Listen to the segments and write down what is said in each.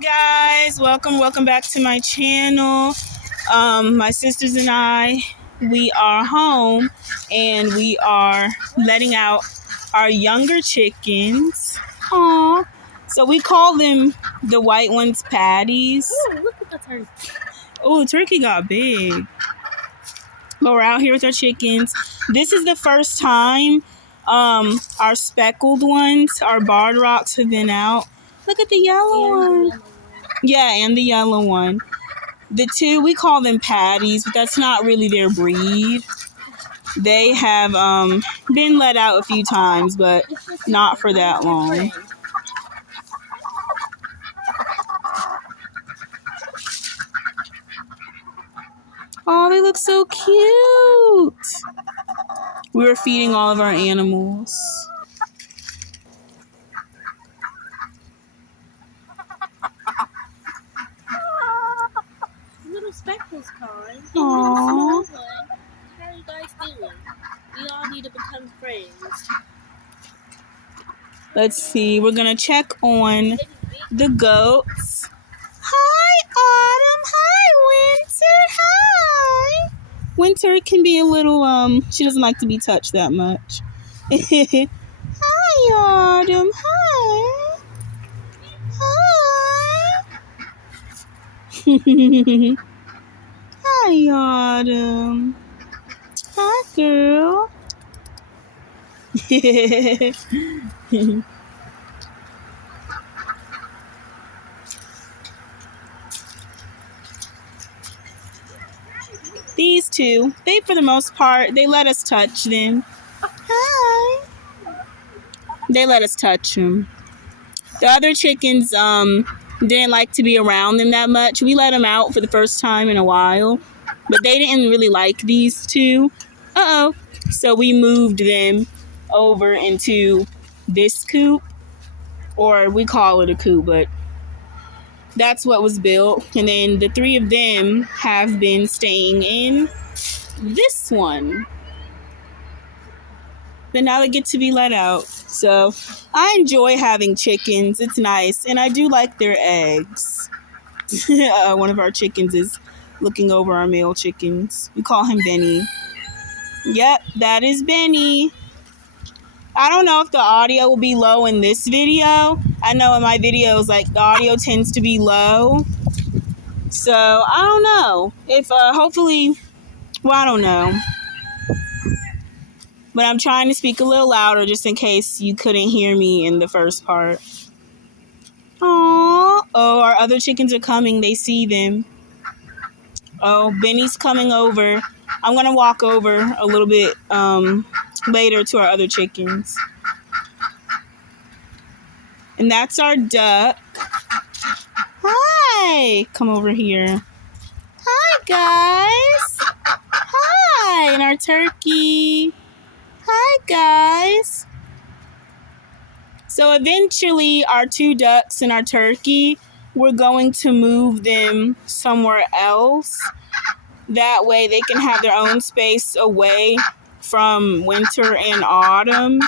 Guys, welcome back to my channel. My sisters and I, we are home and we are letting out our younger chickens. Aww. So we call them the white ones patties. Ooh, look at the turkey. Oh, turkey got big. But we're out here with our chickens. This is the first time our speckled ones, our barred rocks, have been out. Look at the yellow one. Yeah, and the yellow one. The two, we call them patties, but that's not really their breed. They have been let out a few times, but not for that long. Oh, they look so cute. We were feeding all of our animals. Little speckles, Colin. Aww. Small one. How are you guys doing? We all need to become friends. Let's see. We're going to check on the goats. Hi, Autumn. Hi, Winter. Hi. Winter can be a little, she doesn't like to be touched that much. Hi, Autumn. Hi. Hi. Hi, Autumn. Hi, girl. These two, they for the most part, they let us touch them. Hi. They let us touch them. The other chickens didn't like to be around them that much. We let them out for the first time in a while, but they didn't really like these two. So we moved them over into this coop, or we call it a coop, but that's what was built. And then the three of them have been staying in this one. But now they get to be let out. So I enjoy having chickens. It's nice. And I do like their eggs. One of our chickens is looking over our male chickens. We call him Benny. Yep, that is Benny. I don't know if the audio will be low in this video. I know in my videos, like, the audio tends to be low. So I don't know. If hopefully, well, I don't know. But I'm trying to speak a little louder just in case you couldn't hear me in the first part. Aww. Oh, our other chickens are coming. They see them. Oh, Benny's coming over. I'm going to walk over a little bit later to our other chickens. And that's our duck. Hi. Come over here. Hi, guys. Hi. And our turkey. Hi, guys. So eventually our two ducks and our turkey, we're going to move them somewhere else. That way they can have their own space away from winter and autumn.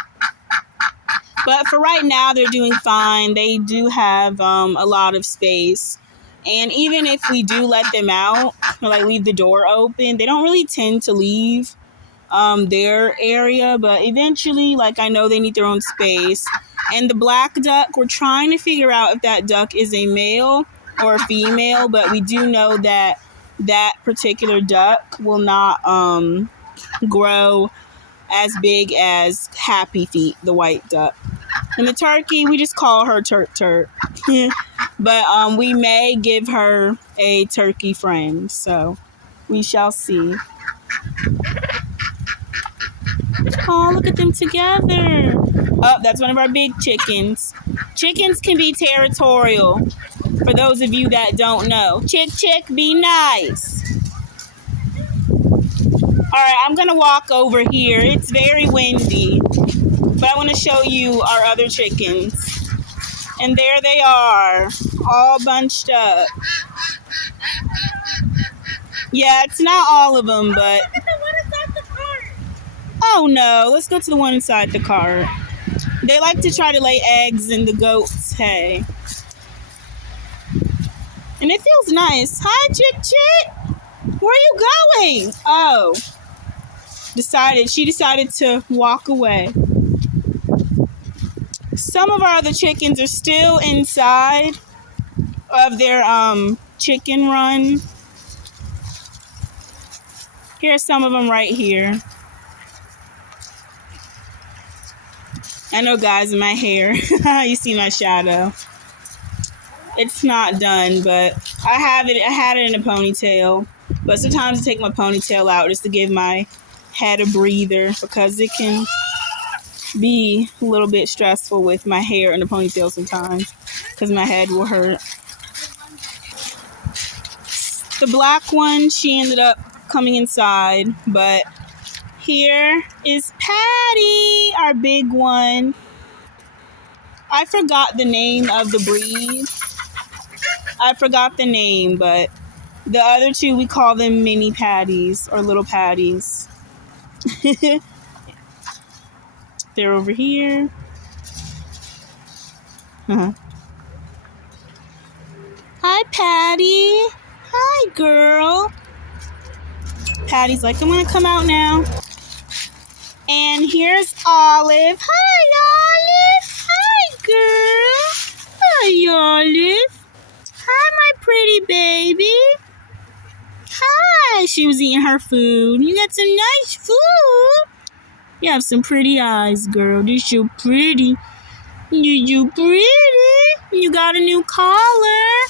But for right now, they're doing fine. They do have a lot of space. And even if we do let them out, or like leave the door open, they don't really tend to leave their area. But eventually, like, I know they need their own space. And the black duck, we're trying to figure out if that duck is a male or a female. But we do know that that particular duck will not grow as big as Happy Feet, the white duck. And the turkey, we just call her Turt. But we may give her a turkey friend, so we shall see. Oh, look at them together. Oh, that's one of our big chickens. Chickens can be territorial, for those of you that don't know. Chick, chick, be nice. All right, I'm going to walk over here. It's very windy, but I want to show you our other chickens. And there they are, all bunched up. Yeah, it's not all of them, but... Look at the one inside the cart. Oh, no. Let's go to the one inside the cart. They like to try to lay eggs in the goat's hay. And it feels nice. Hi, Chick Chick. Where are you going? Oh, she decided to walk away. Some of our other chickens are still inside of their chicken run. Here's some of them right here. I know, guys, my hair. You see my shadow. It's not done, but I had it in a ponytail. But sometimes I take my ponytail out just to give my head a breather, because it can be a little bit stressful with my hair in a ponytail sometimes, because my head will hurt. The black one, she ended up coming inside, but here is Patty, our big one. I forgot the name of the breed. I forgot the name, but the other two, we call them mini patties or little patties. They're over here. Hi, Patty. Hi, girl. Patty's like, I'm going to come out now. And here's Olive. Hi, Olive. Hi, girl. Hi, Olive. Hi, my pretty baby. Hi. She was eating her food. You got some nice food. You have some pretty eyes, girl. You're so pretty. You pretty. You got a new collar.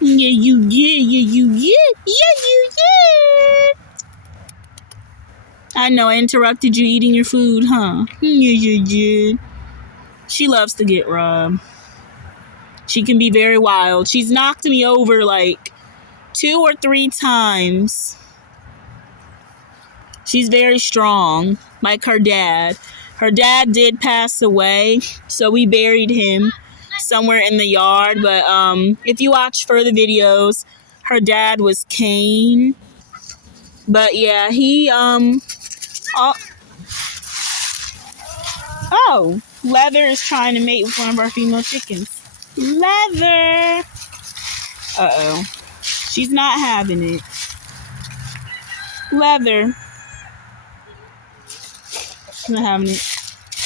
Yeah, you did. Yeah, you did. Yeah, you did. I know I interrupted you eating your food, huh? Yeah, you did. She loves to get rubbed. She can be very wild. She's knocked me over like 2 or 3 times. She's very strong, like her dad. Her dad did pass away, so we buried him somewhere in the yard. But if you watch further videos, her dad was Kane. But yeah, he oh, Leather is trying to mate with one of our female chickens. Leather. Uh-oh. She's not having it. Leather. She's not having it.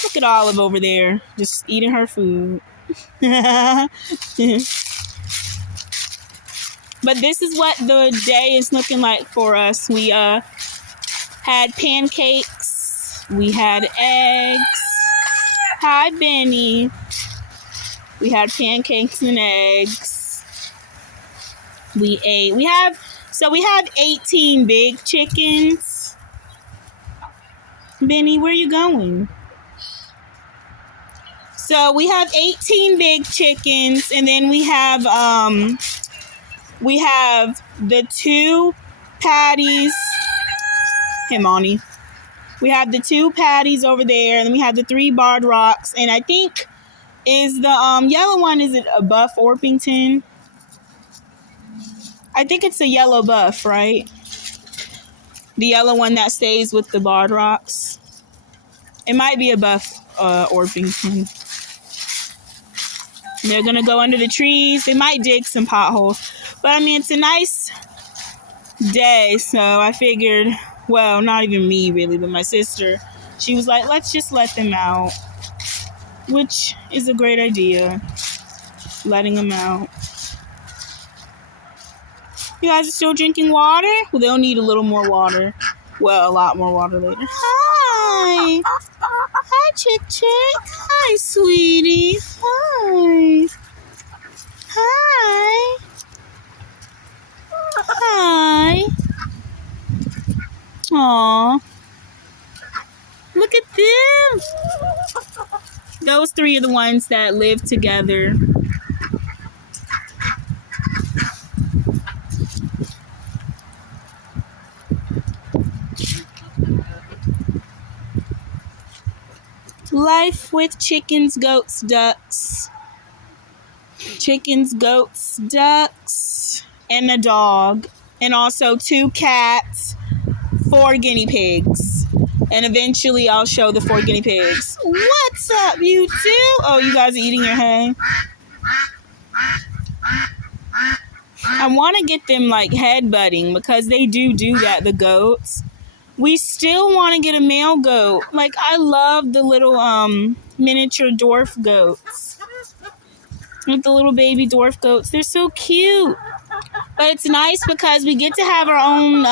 Look at Olive over there, just eating her food. But this is what the day is looking like for us. We had pancakes. We had eggs. Hi, Benny. We had pancakes and eggs. We ate. We have 18 big chickens. Benny, where are you going? So we have 18 big chickens, and then we have the 2 patties. Hey, Monty. We have the 2 patties over there, and then we have the 3 barred rocks, and I think is the yellow one, is it a Buff Orpington? I think it's a yellow buff, right? The yellow one that stays with the barred rocks. It might be a Buff Orpington. They're gonna go under the trees. They might dig some potholes, but I mean, it's a nice day, so I figured, well, not even me really, but my sister, she was like, let's just let them out, which is a great idea, letting them out. You guys are still drinking water? Well, they'll need a little more water. Well, a lot more water later. Hi. Hi, Chick Chick. Hi, sweetie. Hi. Hi. Hi. Aw. Look at them. Those 3 are the ones that live together. Life with chickens, goats, ducks. Chickens, goats, ducks, and a dog. And also 2 cats, 4 guinea pigs. And eventually I'll show the 4 guinea pigs. What's up, you two? Oh, you guys are eating your hay? want to get them like headbutting because they do that, the goats. We still want to get a male goat. Like, I love the little miniature dwarf goats. With the little baby dwarf goats. They're so cute. But it's nice because we get to have our own,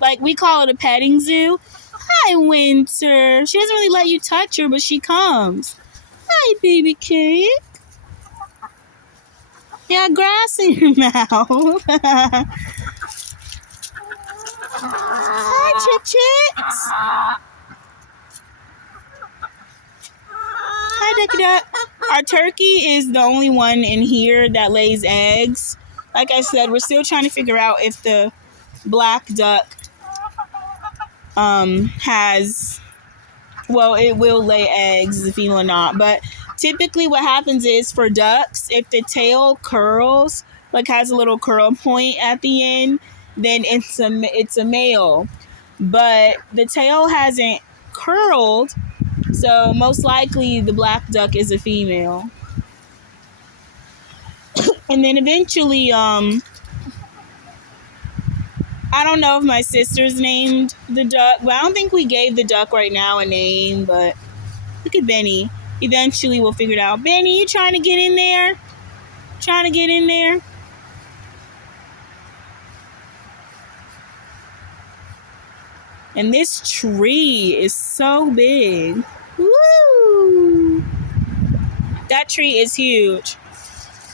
like, we call it a petting zoo. Hi, Winter. She doesn't really let you touch her, but she comes. Hi, baby cake. Yeah, grass in your mouth. Hi, chicks. Hi, Ducky Duck. Our turkey is the only one in here that lays eggs. Like I said, we're still trying to figure out if the black duck has, well, it will lay eggs, the female or not. But typically what happens is for ducks, if the tail curls, like has a little curl point at the end, then it's a male. But the tail hasn't curled, so most likely the black duck is a female. And then eventually, I don't know if my sister's named the duck, but I don't think we gave the duck right now a name, but look at Benny. Eventually we'll figure it out. Benny, you trying to get in there? Trying to get in there? And this tree is so big. Woo! That tree is huge.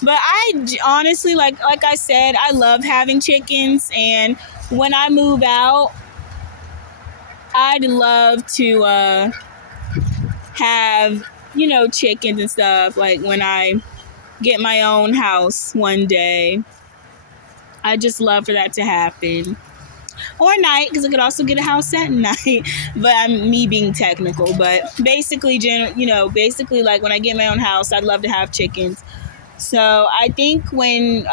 But I honestly, like I said, I love having chickens. And when I move out, I'd love to have, chickens and stuff. Like when I get my own house one day, I just love for that to happen. Or night, because I could also get a house at night. But I'm me being technical. But basically, basically like when I get my own house, I'd love to have chickens. So I think when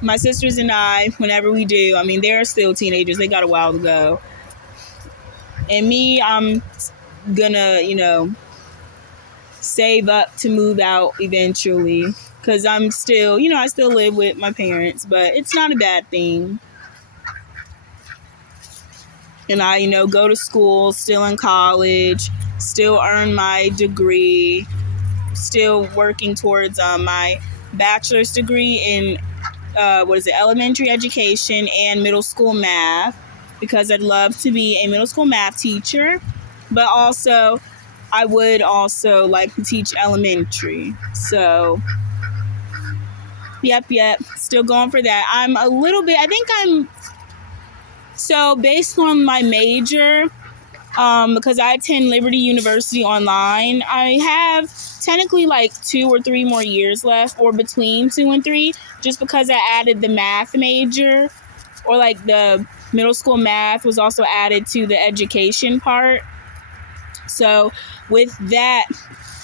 my sisters and I, whenever we do, I mean, they're still teenagers. They got a while to go. And me, I'm gonna, save up to move out eventually. Because I'm still, I still live with my parents. But it's not a bad thing. And I, go to school, still in college, still earn my degree, still working towards my bachelor's degree in, elementary education and middle school math, because I'd love to be a middle school math teacher. But also, I would also like to teach elementary. So, yep, still going for that. I'm a little bit, so based on my major, because I attend Liberty University online, I have technically like 2 or 3 more years left, or between 2 and 3, just because I added the math major, or like the middle school math was also added to the education part. So with that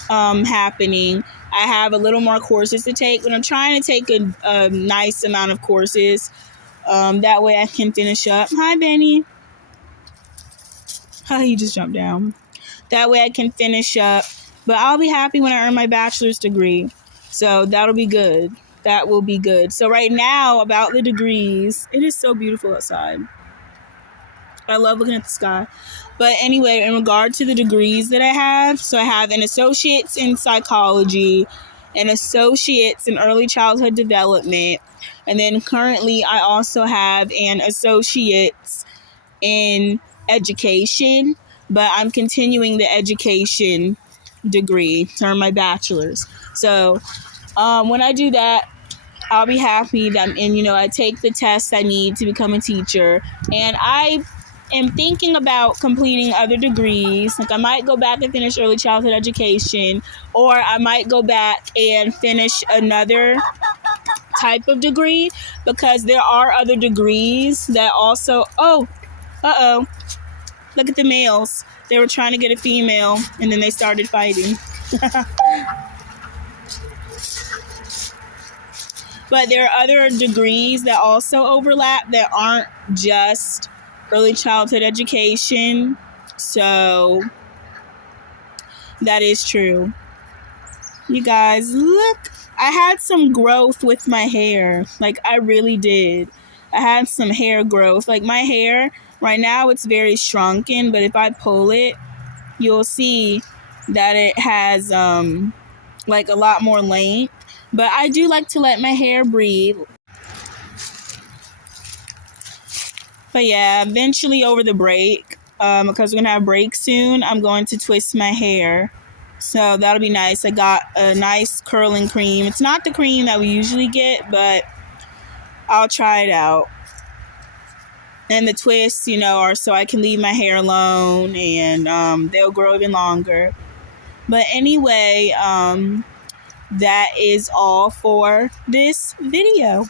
happening, I have a little more courses to take, but I'm trying to take a nice amount of courses. That way I can finish up. Hi, Benny. Oh, he just jumped down. That way I can finish up. But I'll be happy when I earn my bachelor's degree. So that'll be good. That will be good. So right now, about the degrees, it is so beautiful outside. I love looking at the sky. But anyway, in regard to the degrees that I have, so I have an associate's in psychology, an associate's in early childhood development, and then currently I also have an associate's in education, but I'm continuing the education degree to earn my bachelor's. So when I do that, I'll be happy that, and I take the tests I need to become a teacher. And I am thinking about completing other degrees. Like I might go back and finish early childhood education, or I might go back and finish another type of degree, because there are other degrees that also, look at the males. They were trying to get a female, and then they started fighting. But there are other degrees that also overlap that aren't just early childhood education. So that is true. You guys, look. I had some growth with my hair. Like, I really did. I had some hair growth. Like, my hair, right now, it's very shrunken, but if I pull it, you'll see that it has, like, a lot more length. But I do like to let my hair breathe. But yeah, eventually over the break, because we're going to have break soon, I'm going to twist my hair. So that'll be nice. I got a nice curling cream. It's not the cream that we usually get, but I'll try it out. And the twists, are so I can leave my hair alone and they'll grow even longer. But anyway, that is all for this video.